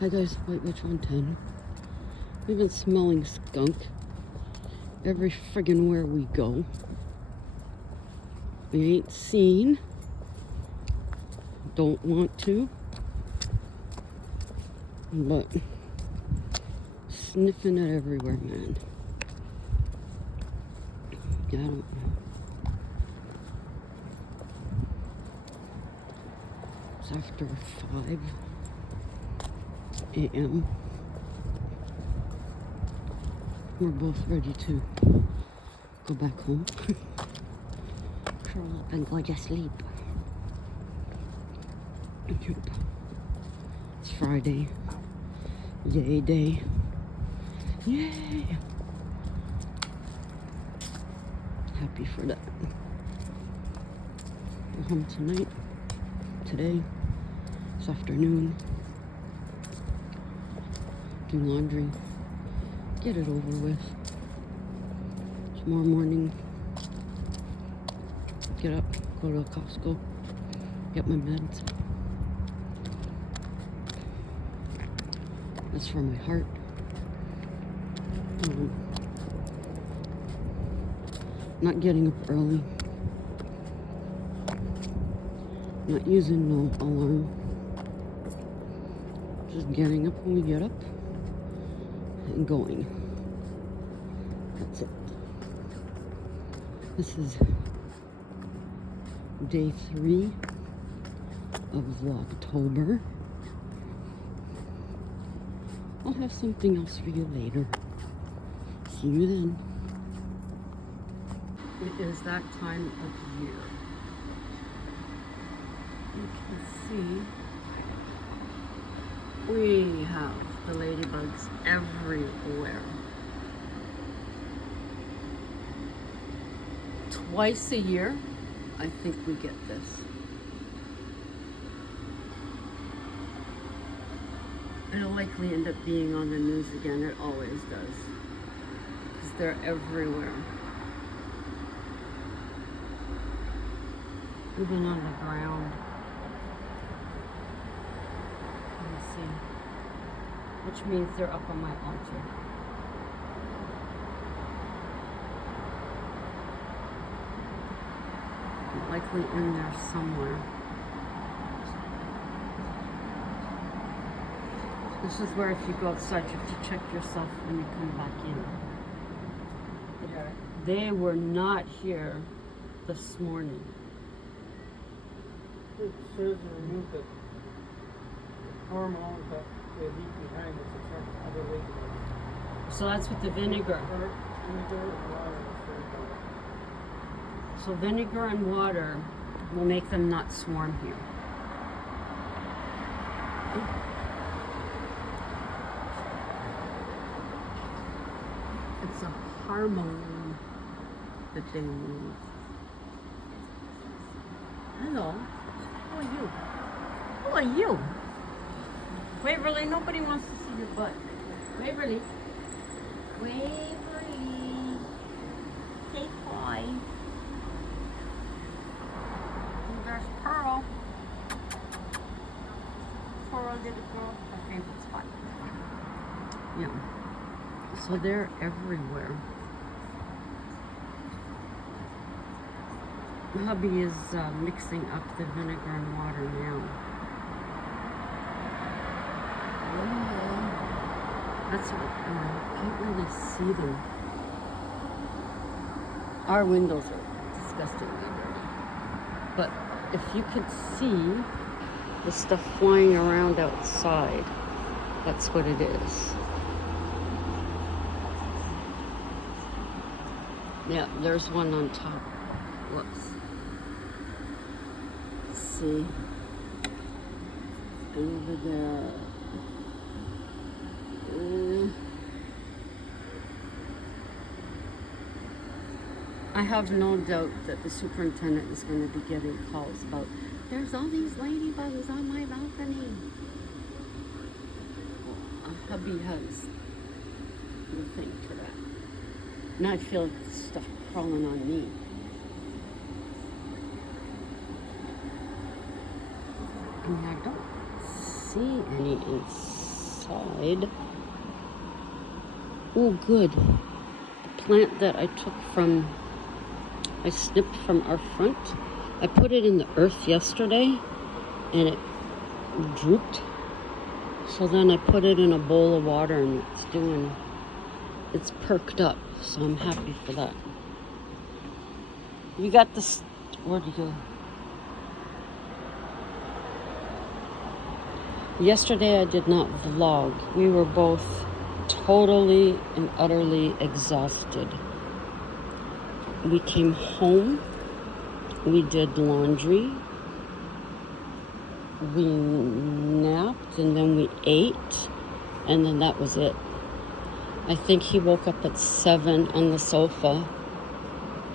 Hi guys, White Witch 110. We've been smelling skunk every friggin' where we go. We ain't seen. Don't want to. But sniffing it everywhere, man. Yeah, I don't know. It's after 5 a.m. We're both ready to go back home. Curl up and go to sleep. Yep. It's Friday. Yay day. Yay! Happy for that. Go home tonight. Today. This afternoon. Do laundry. Get it over with. Tomorrow morning. Get up. Go to Costco. Get my meds. That's for my heart. Not getting up early. Not using no alarm. Just getting up when we get up and going. That's it. This is day 3 of Vlogtober. I'll have something else for you later. See you then. It is that time of year. You can see we have the ladybugs everywhere. Twice a year, I think we get this. It'll likely end up being on the news again. It always does. Because they're everywhere. Even on the ground. Let me see. Which means they're up on my altar. Likely in there somewhere. This is where if you go outside, you have to check yourself when you come back in. Yeah. They were not here this morning. It says to remove the hormones that they leave behind to attract other ladybugs. So that's with the vinegar. Vinegar and water. So vinegar and water will make them not swarm here. It's a hormone that they need. Hello. Who are you? Who are you? Waverly, nobody wants to see your butt. Waverly. Waverly. Say hi. And there's Pearl. Pearl, little girl. Her favorite spot. Yeah. So they're everywhere. My hubby is mixing up the vinegar and water now. That's what, can't really see them. Our windows are disgustingly dirty. But if you could see the stuff flying around outside, that's what it is. Yeah, there's one on top. Whoops. Let's see. Over there. I have no doubt that the superintendent is going to be getting calls about, there's all these ladybugs on my balcony. Well, hubby has the thing for that. Now I feel like this stuff crawling on me. I mean, I don't see any inside. outside. Oh, good. The plant that I snipped from our front. I put it in the earth yesterday and it drooped. So then I put it in a bowl of water and it's perked up. So I'm happy for that. You got this, where'd you go? Yesterday I did not vlog. We were both totally and utterly exhausted. We came home, we did laundry, we napped, and then we ate, and then that was it. I think he woke up at 7 on the sofa,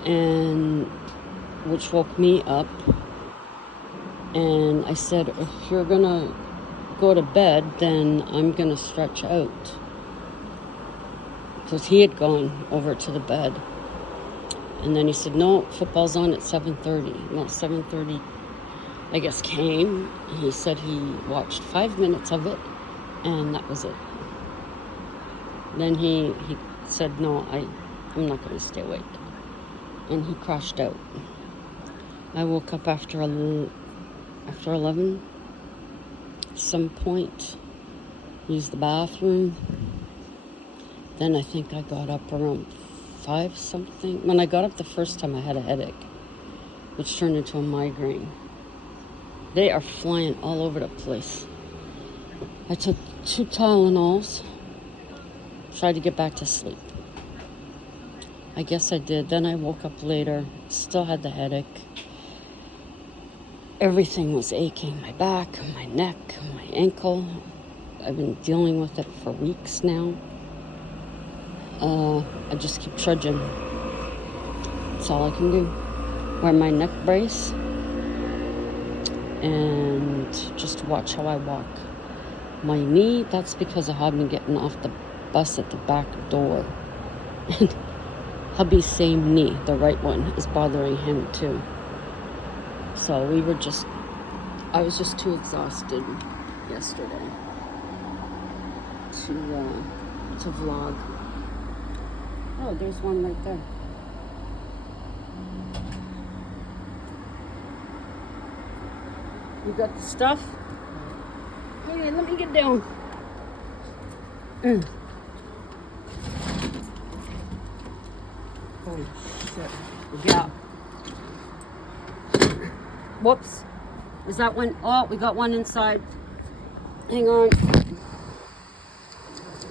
and which woke me up, and I said, if you're gonna go to bed, then I'm gonna stretch out, because he had gone over to the bed. And then he said, no, football's on at 7:30. Well, 7:30, I guess, came. He said he watched 5 minutes of it, and that was it. Then he said, no, I'm not going to stay awake. And he crashed out. I woke up after 11, some point, used the bathroom. Then I think I got up around 5 something. When I got up the first time, I had a headache, which turned into a migraine. They are flying all over the place. I took 2 Tylenols, tried to get back to sleep. I guess I did. Then I woke up later, still had the headache. Everything was aching. My back, my neck, my ankle. I've been dealing with it for weeks now. I just keep trudging. That's all I can do. Wear my neck brace and just watch how I walk. My knee, that's because of hubby getting off the bus at the back door. And hubby's same knee, the right one, is bothering him too. So I was just too exhausted yesterday to vlog. Oh, there's one right there. You got the stuff? Hey, let me get down. Holy shit. Yeah. Whoops. Is that one? Oh, we got one inside. Hang on.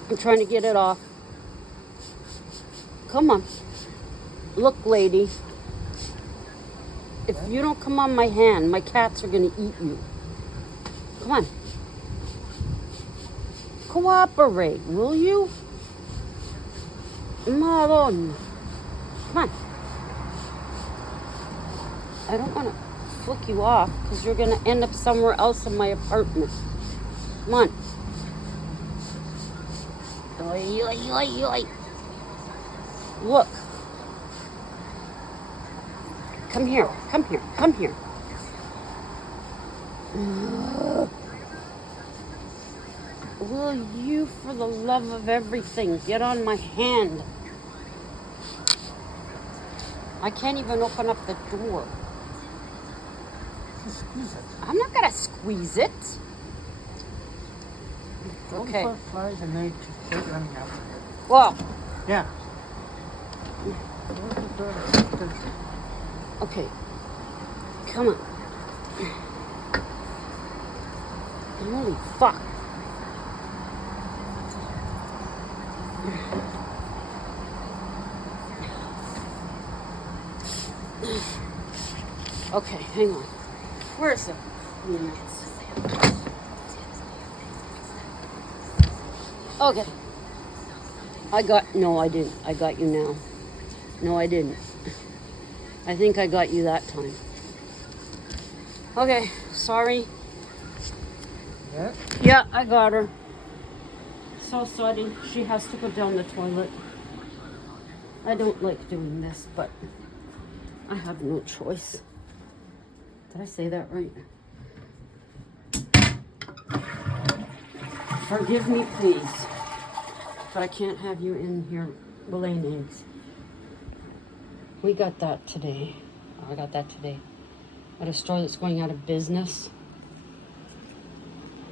I'm trying to get it off. Come on. Look, lady. If you don't come on my hand, my cats are going to eat you. Come on. Cooperate, will you? Maron. Come on. I don't want to flick you off because you're going to end up somewhere else in my apartment. Come on. Oi, oi, oi, oi. Look. Come here, come here, come here. Will you, for the love of everything, get on my hand? I can't even open up the door. Just squeeze it. I'm not gonna squeeze it. Okay. Don't flies and they just keep running out. Well. Yeah. Okay. Come on. Holy fuck. Okay, hang on. Where is it? Okay. No, I didn't. I got you now. No, I didn't. I think I got you that time. Okay, sorry. Yeah? Yeah, I got her. So sorry. She has to go down the toilet. I don't like doing this, but I have no choice. Did I say that right? Forgive me, please, but I can't have you in here laying eggs. We got that today. I got that today at a store that's going out of business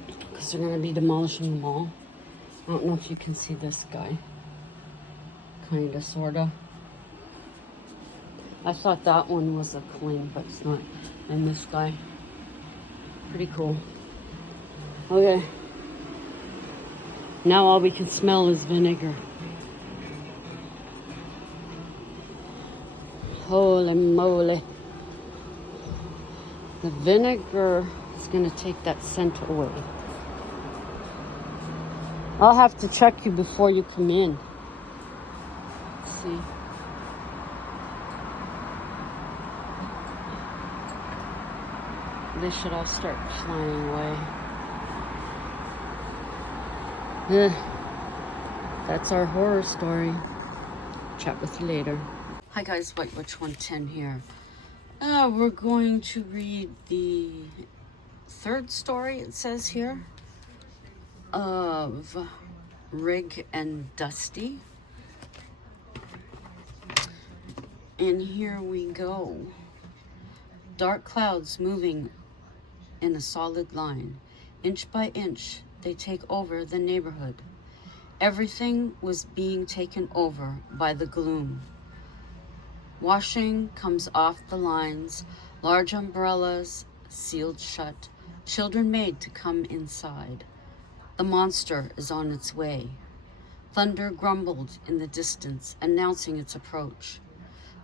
because they're going to be demolishing the mall. I don't know if you can see this guy. Kind of, sort of. I thought that one was a cling, but it's not. And this guy. Pretty cool. Okay. Now all we can smell is vinegar. Holy moly. The vinegar is going to take that scent away. I'll have to check you before you come in. Let's see. They should all start flying away. That's our horror story. Chat with you later. Hi guys, White Witch 110 here. We're going to read the third story, it says here, of Rig and Dusty. And here we go. Dark clouds moving in a solid line. Inch by inch, they take over the neighborhood. Everything was being taken over by the gloom. Washing comes off the lines, large umbrellas sealed shut, children made to come inside. The monster is on its way. Thunder grumbled in the distance, announcing its approach.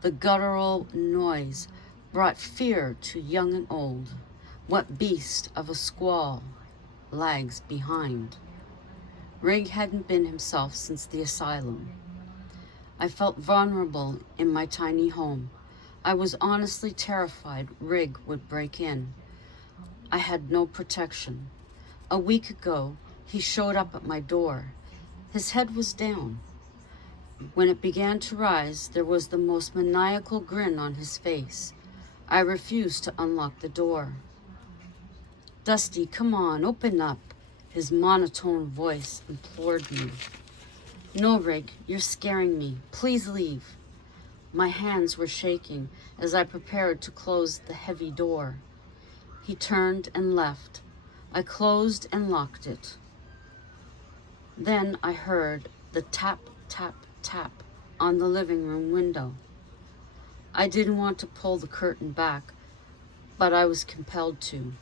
The guttural noise brought fear to young and old. What beast of a squall lags behind? Rig hadn't been himself since the asylum. I felt vulnerable in my tiny home. I was honestly terrified Rig would break in. I had no protection. A week ago, he showed up at my door. His head was down. When it began to rise, there was the most maniacal grin on his face. I refused to unlock the door. Dusty, come on, open up. His monotone voice implored me. No, Rig, you're scaring me. Please leave. My hands were shaking as I prepared to close the heavy door. He turned and left. I closed and locked it. Then I heard the tap, tap, tap on the living room window. I didn't want to pull the curtain back, but I was compelled to.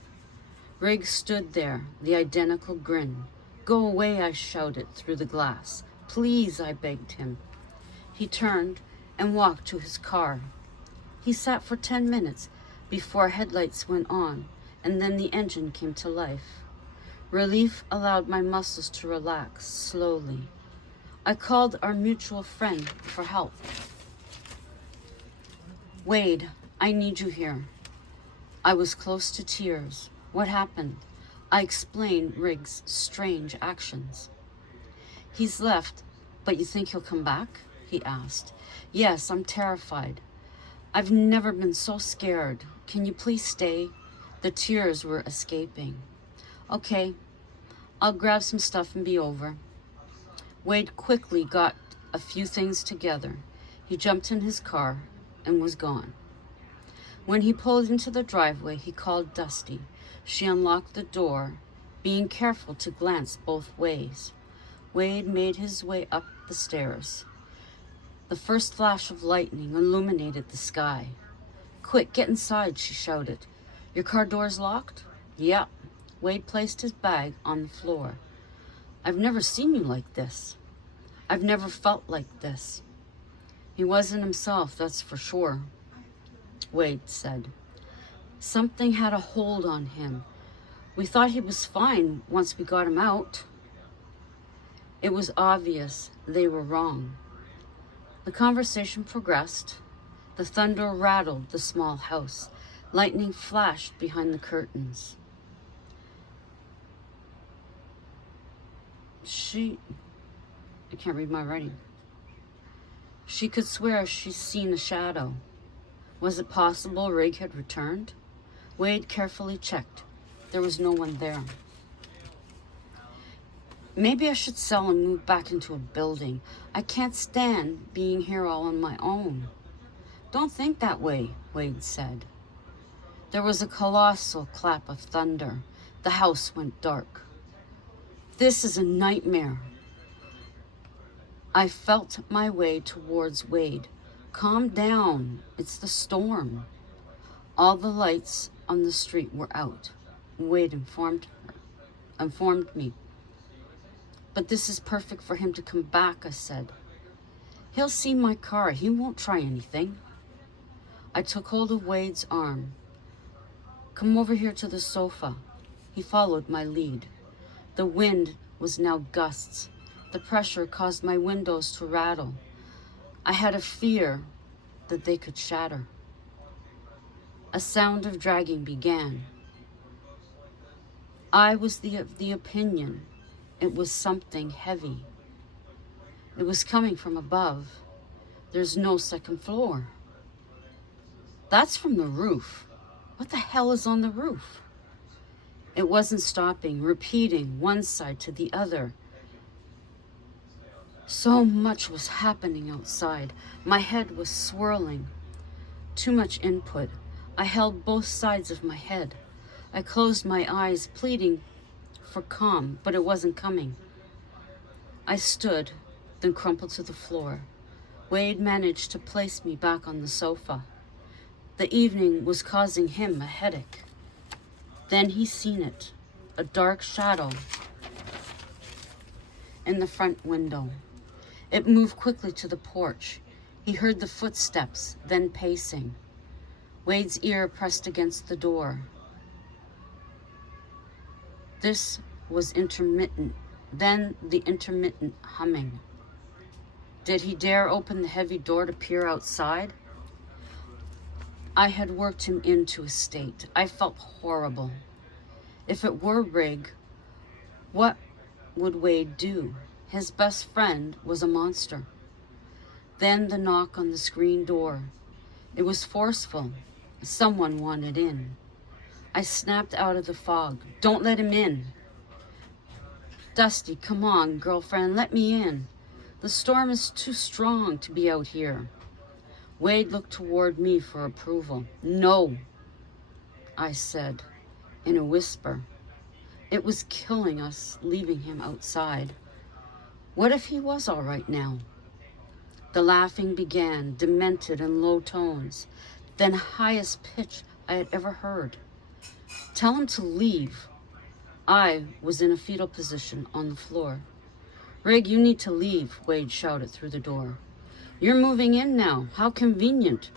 Rig stood there, the identical grin. Go away, I shouted through the glass. Please, I begged him. He turned and walked to his car. He sat for 10 minutes before headlights went on, and then the engine came to life. Relief allowed my muscles to relax slowly. I called our mutual friend for help. Wade, I need you here. I was close to tears. What happened? I explained Rig's strange actions. He's left, but you think he'll come back? He asked. Yes, I'm terrified. I've never been so scared. Can you please stay? The tears were escaping. Okay, I'll grab some stuff and be over. Wade quickly got a few things together. He jumped in his car and was gone. When he pulled into the driveway, he called Dusty. She unlocked the door, being careful to glance both ways. Wade made his way up the stairs. The first flash of lightning illuminated the sky. Quick, get inside, she shouted. Your car door's locked? Yeah. Wade placed his bag on the floor. I've never seen you like this. I've never felt like this. He wasn't himself, that's for sure, Wade said. Something had a hold on him. We thought he was fine once we got him out. It was obvious they were wrong. The conversation progressed. The thunder rattled the small house. Lightning flashed behind the curtains. I can't read my writing. She could swear she's seen a shadow. Was it possible Rig had returned? Wade carefully checked. There was no one there. Maybe I should sell and move back into a building. I can't stand being here all on my own. Don't think that way, Wade said. There was a colossal clap of thunder. The house went dark. This is a nightmare. I felt my way towards Wade. Calm down. It's the storm. All the lights on the street were out. Wade informed me. But this is perfect for him to come back, I said. He'll see my car. He won't try anything. I took hold of Wade's arm. Come over here to the sofa. He followed my lead. The wind was now gusts. The pressure caused my windows to rattle. I had a fear that they could shatter. A sound of dragging began. I was of the opinion it was something heavy. It was coming from above. There's no second floor. That's from the roof. What the hell is on the roof? It wasn't stopping, repeating one side to the other. So much was happening outside. My head was swirling. Too much input. I held both sides of my head. I closed my eyes, pleading for calm, but it wasn't coming. I stood, then crumpled to the floor. Wade managed to place me back on the sofa. The evening was causing him a headache. Then he seen it, a dark shadow in the front window. It moved quickly to the porch. He heard the footsteps, then pacing. Wade's ear pressed against the door. This was intermittent, then the intermittent humming. Did he dare open the heavy door to peer outside? I had worked him into a state. I felt horrible. If it were Rig, what would Wade do? His best friend was a monster. Then the knock on the screen door. It was forceful. Someone wanted in. I snapped out of the fog. Don't let him in. Dusty, come on, girlfriend, let me in. The storm is too strong to be out here. Wade looked toward me for approval. No, I said in a whisper. It was killing us, leaving him outside. What if he was all right now? The laughing began, demented in low tones, then highest pitch I had ever heard. Tell him to leave. I was in a fetal position on the floor. Rig, you need to leave, Wade shouted through the door. You're moving in now. How convenient,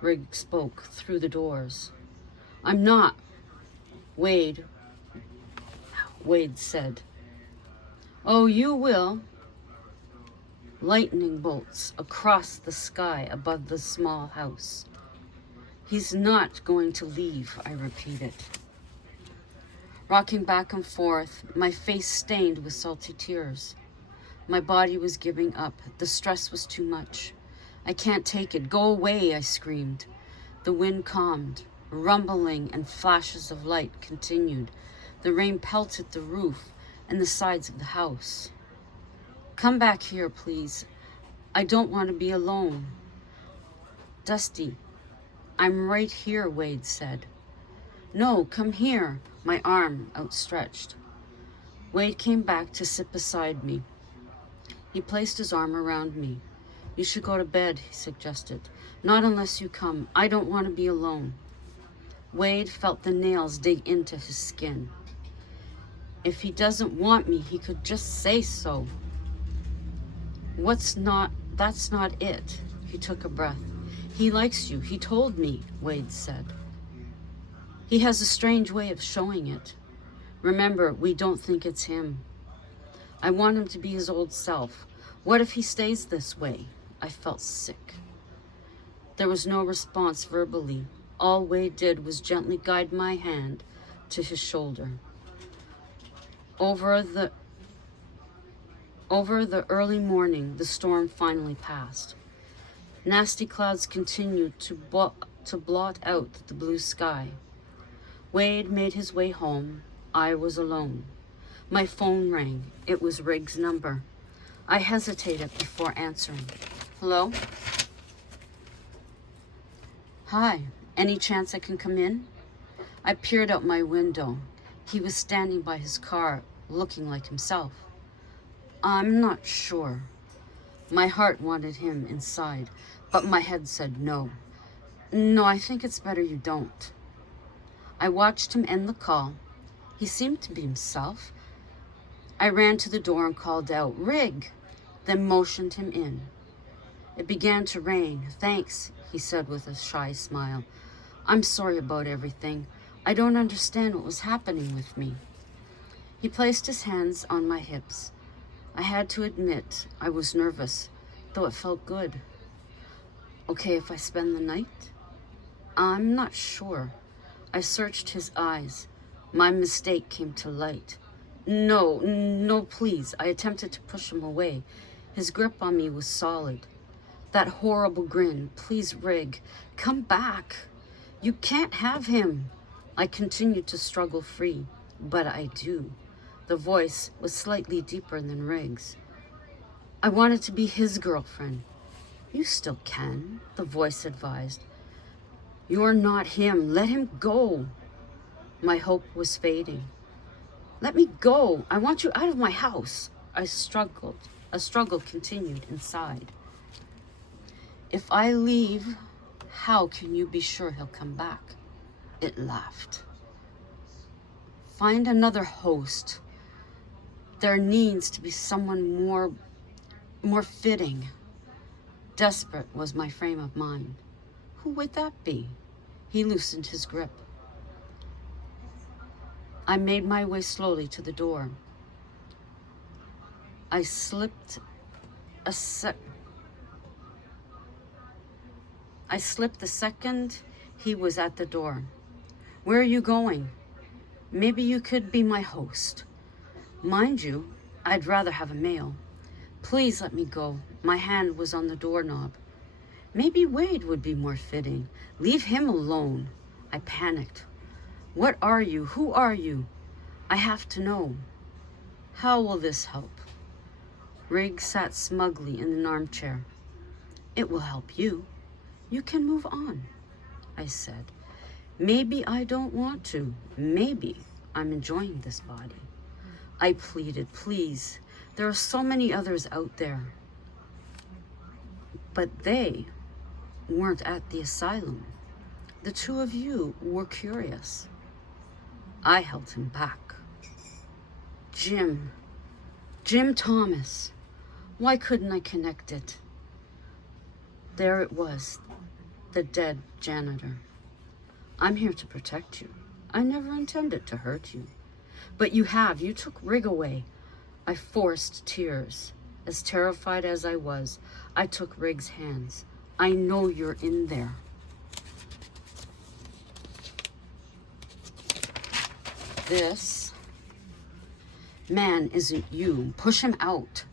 Rig spoke through the doors. I'm not, Wade said. Oh, you will. Lightning bolts across the sky above the small house. He's not going to leave, I repeated. Rocking back and forth, my face stained with salty tears. My body was giving up. The stress was too much. I can't take it. Go away, I screamed. The wind calmed. Rumbling and flashes of light continued. The rain pelted the roof and the sides of the house. Come back here, please. I don't want to be alone. Dusty, I'm right here, Wade said. No, come here, my arm outstretched. Wade came back to sit beside me. He placed his arm around me. You should go to bed, he suggested. Not unless you come. I don't want to be alone. Wade felt the nails dig into his skin. If he doesn't want me, he could just say so. That's not it. He took a breath. He likes you. He told me, Wade said. He has a strange way of showing it. Remember, we don't think it's him. I want him to be his old self. What if he stays this way? I felt sick. There was no response verbally. All Wade did was gently guide my hand to his shoulder. Over the early morning, the storm finally passed. Nasty clouds continued to blot out the blue sky. Wade made his way home. I was alone. My phone rang. It was Rig's number. I hesitated before answering. Hello? Hi, any chance I can come in? I peered out my window. He was standing by his car, looking like himself. I'm not sure. My heart wanted him inside, but my head said no. No, I think it's better you don't. I watched him end the call. He seemed to be himself. I ran to the door and called out, Rig, then motioned him in. It began to rain. Thanks, he said with a shy smile. I'm sorry about everything. I don't understand what was happening with me. He placed his hands on my hips. I had to admit I was nervous, though it felt good. Okay if I spend the night? I'm not sure. I searched his eyes. My mistake came to light. No, please. I attempted to push him away. His grip on me was solid. That horrible grin. Please, Rig, come back. You can't have him. I continued to struggle free, but I do. The voice was slightly deeper than Rig's. I wanted to be his girlfriend. You still can, the voice advised. You're not him. Let him go. My hope was fading. Let me go. I want you out of my house. I struggled. A struggle continued inside. If I leave, how can you be sure he'll come back? It laughed. Find another host. There needs to be someone more fitting. Desperate was my frame of mind. Who would that be? He loosened his grip. I made my way slowly to the door. I slipped the second he was at the door. Where are you going? Maybe you could be my host. Mind you, I'd rather have a male. Please let me go. My hand was on the doorknob. Maybe Wade would be more fitting. Leave him alone. I panicked. What are you? Who are you? I have to know. How will this help? Rig sat smugly in an armchair. It will help you. You can move on, I said. Maybe I don't want to. Maybe I'm enjoying this body. I pleaded, please. There are so many others out there. But they weren't at the asylum. The two of you were curious. I held him back. Jim Thomas. Why couldn't I connect it? There it was, the dead janitor. I'm here to protect you. I never intended to hurt you. But you took Rig away. I forced tears. As terrified as I was, I took Rig's hands. I know you're in there. This man isn't you. Push him out.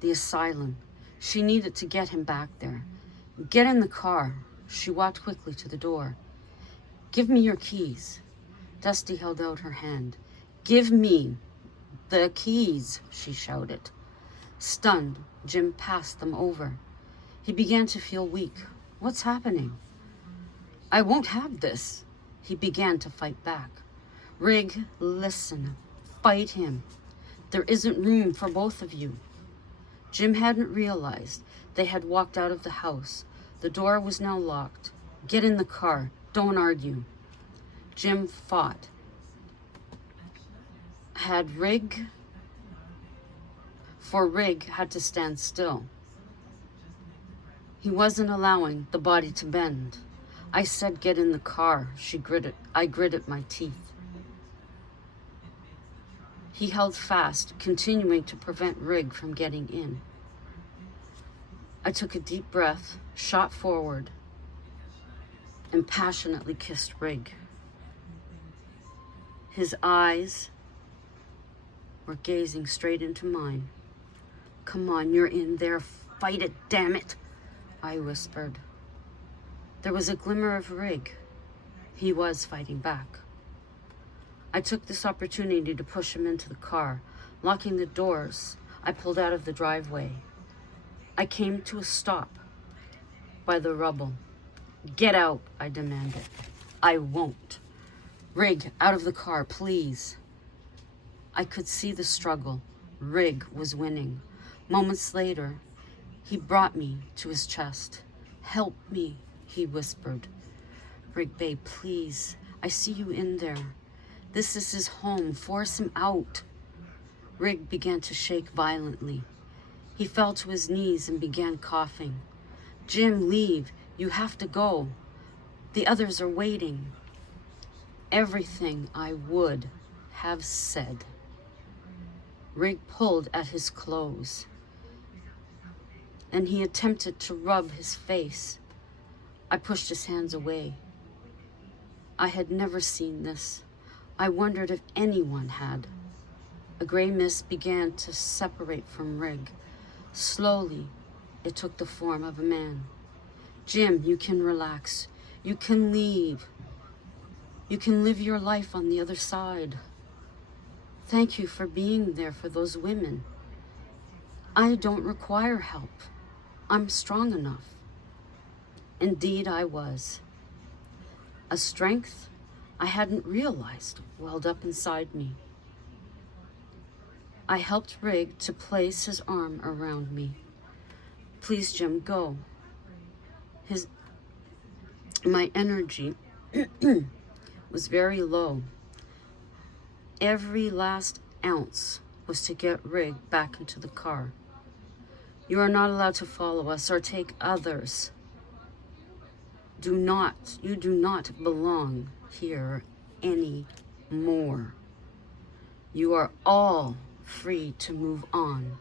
The asylum. She needed to get him back there. Get in the car. She walked quickly to the door. Give me your keys. Dusty held out her hand. Give me the keys, she shouted. Stunned, Jim passed them over. He began to feel weak. What's happening? I won't have this. He began to fight back. Rig, listen. Fight him. There isn't room for both of you. Jim hadn't realized they had walked out of the house. The door was now locked. Get in the car. Don't argue. Jim fought. Rig had to stand still. He wasn't allowing the body to bend. I said, get in the car. I gritted my teeth. He held fast, continuing to prevent Rig from getting in. I took a deep breath, shot forward, and passionately kissed Rig. His eyes were gazing straight into mine. Come on, you're in there. Fight it, damn it, I whispered. There was a glimmer of Rig. He was fighting back. I took this opportunity to push him into the car. Locking the doors, I pulled out of the driveway. I came to a stop by the rubble. Get out, I demanded. I won't. Rig, out of the car, please. I could see the struggle. Rig was winning. Moments later, he brought me to his chest. Help me, he whispered. Rig, babe, please. I see you in there. This is his home. Force him out. Rig began to shake violently. He fell to his knees and began coughing. Jim, leave. You have to go. The others are waiting. Everything I would have said. Rig pulled at his clothes, and he attempted to rub his face. I pushed his hands away. I had never seen this. I wondered if anyone had. A gray mist began to separate from Rig. Slowly, it took the form of a man. Jim, you can relax. You can leave. You can live your life on the other side. Thank you for being there for those women. I don't require help. I'm strong enough. Indeed, I was. A strength I hadn't realized welled up inside me. I helped Rig to place his arm around me. Please, Jim, go. My energy was very low. Every last ounce was to get Rig back into the car. You are not allowed to follow us or take others. You do not belong here anymore. You are all free to move on.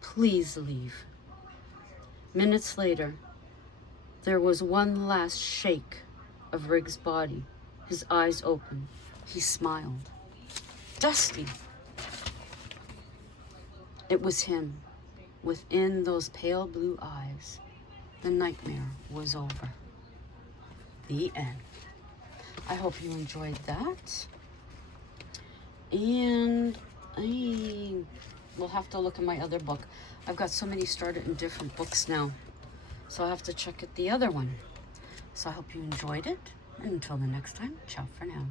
Please leave. Minutes later, there was one last shake of Rig's body. His eyes opened. He smiled. Dusty. It was him. Within those pale blue eyes, the nightmare was over. The end. I hope you enjoyed that. And I will have to look at my other book. I've got so many started in different books now, so I'll have to check out the other one. So I hope you enjoyed it. And until the next time, ciao for now.